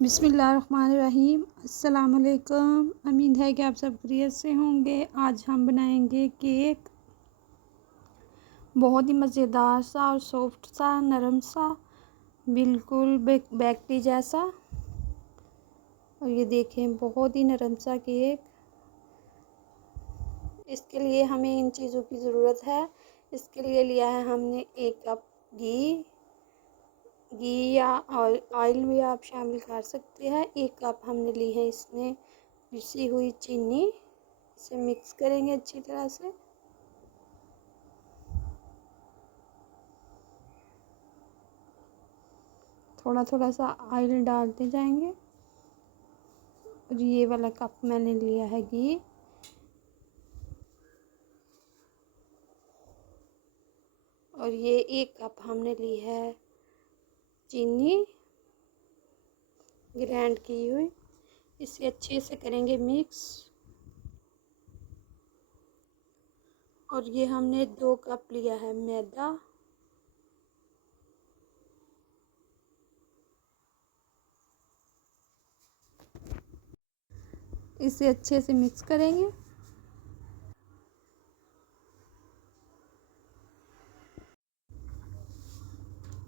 बिस्मिल्लाहिर्रहमानिर्रहीम। अस्सलामुअलैकुम। उम्मीद है कि आप सब खैरियत से होंगे। आज हम बनाएंगे केक, बहुत ही मज़ेदार सा और सॉफ्ट सा, नरम सा, बिल्कुल बेकरी जैसा। और ये देखें, बहुत ही नरम सा केक। इसके लिए हमें इन चीज़ों की ज़रूरत है। इसके लिए लिया है हमने 1 कप घी या ऑयल भी आप शामिल कर सकते हैं। 1 कप हमने ली है इसमें पिसी हुई चीनी। इसे मिक्स करेंगे अच्छी तरह से। थोड़ा थोड़ा सा ऑयल डालते जाएंगे। और ये वाला कप मैंने लिया है घी। और ये 1 कप हमने ली है चीनी ग्राइंड की हुई। इसे अच्छे से करेंगे मिक्स। और ये हमने 2 कप लिया है मैदा। इसे अच्छे से मिक्स करेंगे।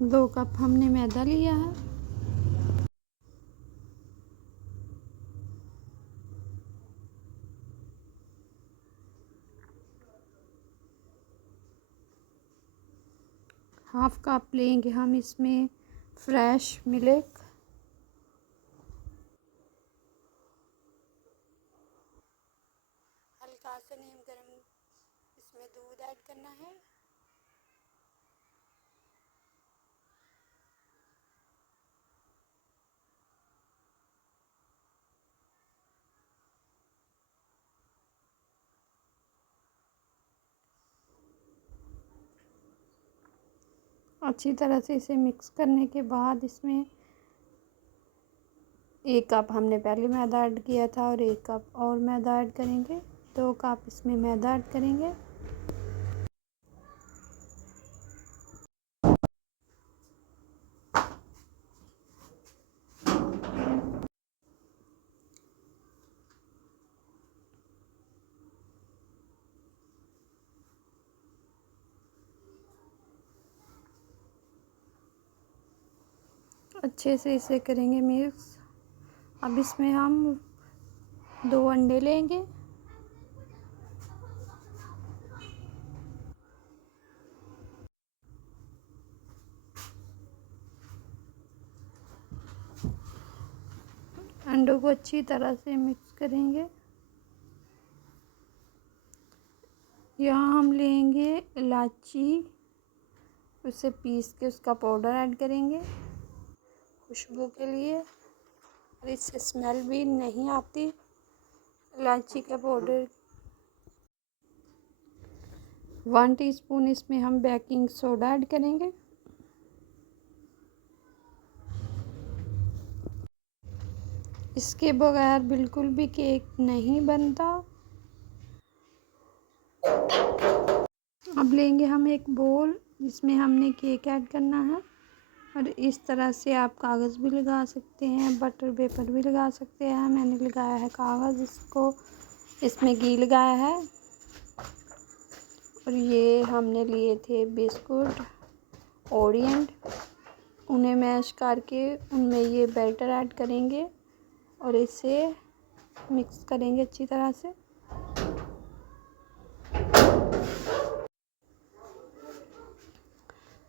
दो कप हमने मैदा लिया है। हाफ कप लेंगे हम इसमें फ्रेश मिल्क। हल्का सा नीम गर्म इसमें दूध ऐड करना है। अच्छी तरह से इसे मिक्स करने के बाद इसमें 1 कप हमने पहले मैदा ऐड किया था और 1 कप और मैदा ऐड करेंगे। 2 कप इसमें मैदा ऐड करेंगे। अच्छे से इसे करेंगे मिक्स। अब इसमें हम 2 अंडे लेंगे। अंडों को अच्छी तरह से मिक्स करेंगे। यहाँ हम लेंगे इलायची, उसे पीस के उसका पाउडर ऐड करेंगे खुशबू के लिए। और इससे स्मेल भी नहीं आती इलायची का पाउडर। 1 टीस्पून इसमें हम बेकिंग सोडा ऐड करेंगे। इसके बगैर बिल्कुल भी केक नहीं बनता। अब लेंगे हम एक बोल, जिसमें हमने केक ऐड करना है। और इस तरह से आप कागज़ भी लगा सकते हैं, बटर पेपर भी लगा सकते हैं। मैंने लगाया है कागज़, इसमें घी लगाया है। और ये हमने लिए थे बिस्कुट ओरिएंट, उन्हें मैश करके उनमें ये बैटर ऐड करेंगे और इसे मिक्स करेंगे अच्छी तरह से।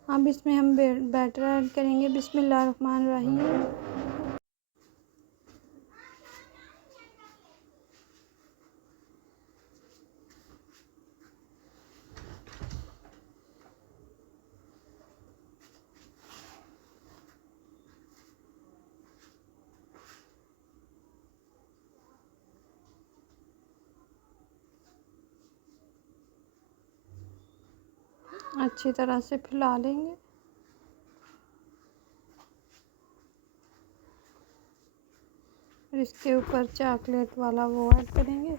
अब इसमें हम बैटर ऐड करेंगे। बिस्मिल्लाहिर्रहमानिर्रहीम। अच्छी तरह से फैला लेंगे। और इसके ऊपर चॉकलेट वाला वो ऐड करेंगे।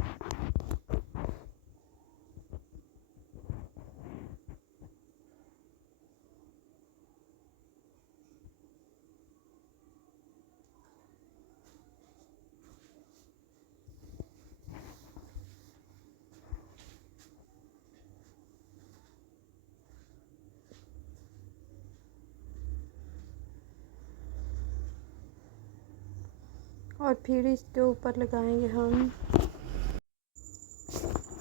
और फिर इसके ऊपर लगाएंगे हम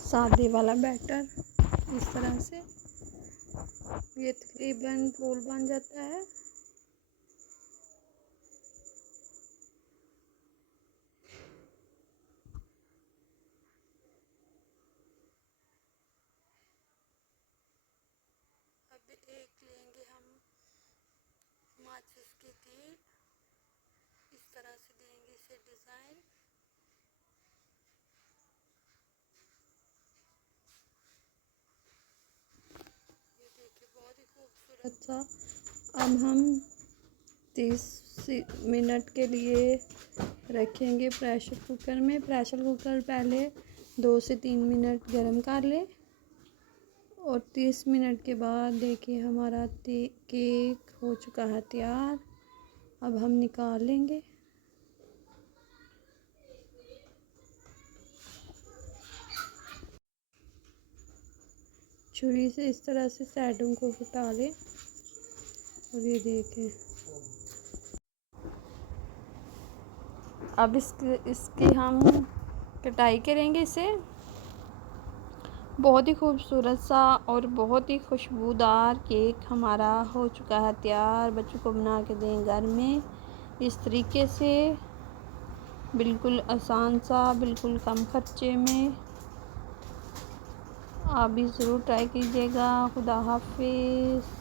सादे वाला बैटर। इस तरह से ये तकरीबन फूल बन जाता है। अब एक लेंगे हम माचिस की तीर, इस तरह से देंगे इसे डिज़ाइन। ये देखिए बहुत ही खूबसूरत सा। अब हम 30 मिनट के लिए रखेंगे प्रेशर कुकर में। प्रेशर कुकर पहले 2 से 3 मिनट गर्म कर ले और 30 मिनट के बाद देखिए हमारा केक हो चुका है तैयार। अब हम निकाल लेंगे। छुरी से इस तरह से साइडों को हटा लें और ये देखें। अब इसकी हम कटाई करेंगे इसे। बहुत ही खूबसूरत सा और बहुत ही खुशबूदार केक हमारा हो चुका है तैयार। बच्चों को बना के दें घर में इस तरीके से, बिल्कुल आसान सा, बिल्कुल कम खर्चे में। आप भी ज़रूर ट्राई कीजिएगा। खुदा हाफिज़।